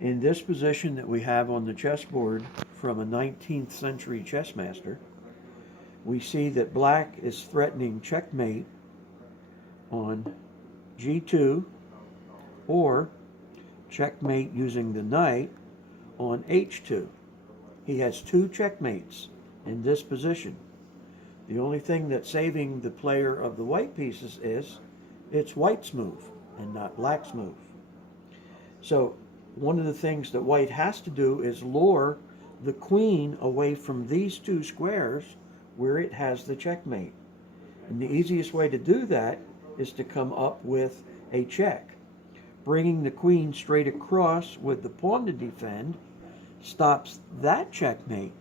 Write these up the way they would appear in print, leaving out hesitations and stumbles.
In this position that we have on the chessboard from a 19th century chess master, we see that black is threatening checkmate on g2 or checkmate using the knight on h2. He has two checkmates in this position. The only thing that's saving the player of the white pieces is it's white's move and not black's move. So one of the things that white has to do is lure the queen away from these two squares where it has the checkmate. And the easiest way to do that is to come up with a check. Bringing the queen straight across with the pawn to defend stops that checkmate,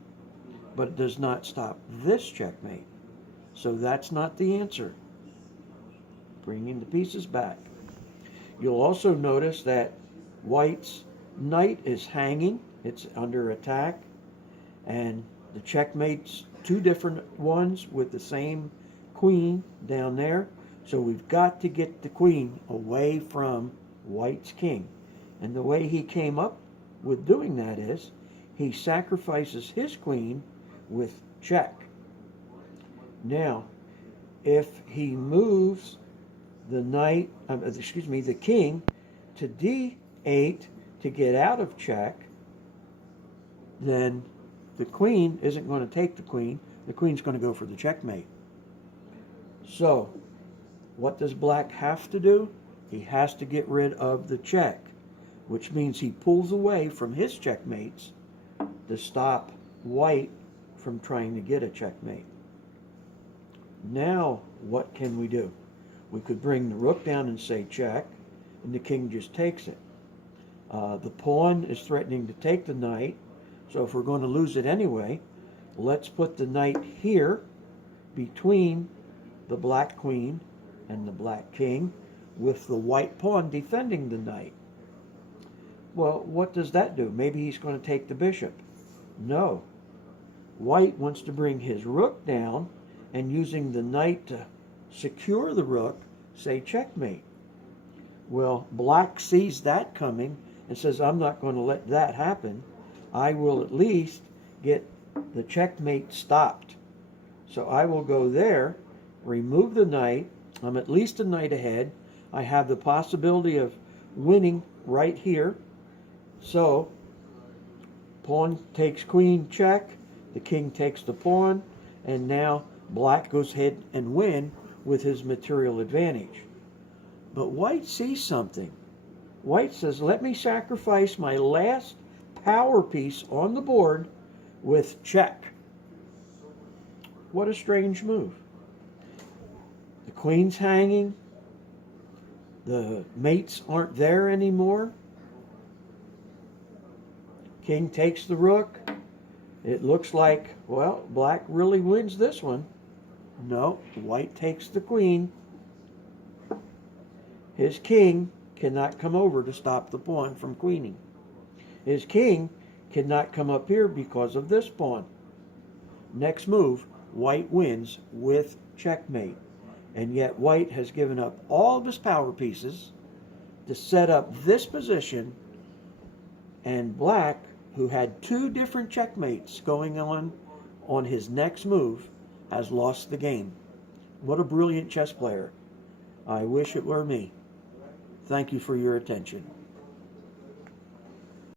but it does not stop this checkmate. So that's not the answer. Bringing the pieces back. You'll also notice that white's knight is hanging. It's under attack. And the checkmate's two different ones with the same queen down there. So we've got to get the queen away from white's king. And the way he came up with doing that is he sacrifices his queen with check. Now, if he moves the the king to d8 to get out of check, then the queen isn't going to take the queen. The queen's going to go for the checkmate. So, what does black have to do? He has to get rid of the check, which means he pulls away from his checkmates to stop white from trying to get a checkmate. Now, what can we do? We could bring the rook down and say check, and the king just takes it. The pawn is threatening to take the knight, so if we're going to lose it anyway, let's put the knight here between the black queen and the black king with the white pawn defending the knight. Well, what does that do? Maybe he's going to take the bishop. No. White wants to bring his rook down and using the knight to secure the rook, say checkmate. Well, black sees that coming and says, I'm not going to let that happen. I will at least get the checkmate stopped. So I will go there, remove the knight. I'm at least a knight ahead. I have the possibility of winning right here. So pawn takes queen check, the king takes the pawn, and now black goes ahead and win with his material advantage. But white sees something. White says, let me sacrifice my last power piece on the board with check. What a strange move. The queen's hanging. The mates aren't there anymore. King takes the rook. It looks like, well, black really wins this one. No, white takes the queen. His king cannot come over to stop the pawn from queening. His king cannot come up here because of this pawn. Next move, white wins with checkmate. And yet white has given up all of his power pieces to set up this position, and black, who had two different checkmates going on his next move, has lost the game. What a brilliant chess player. I wish it were me. Thank you for your attention.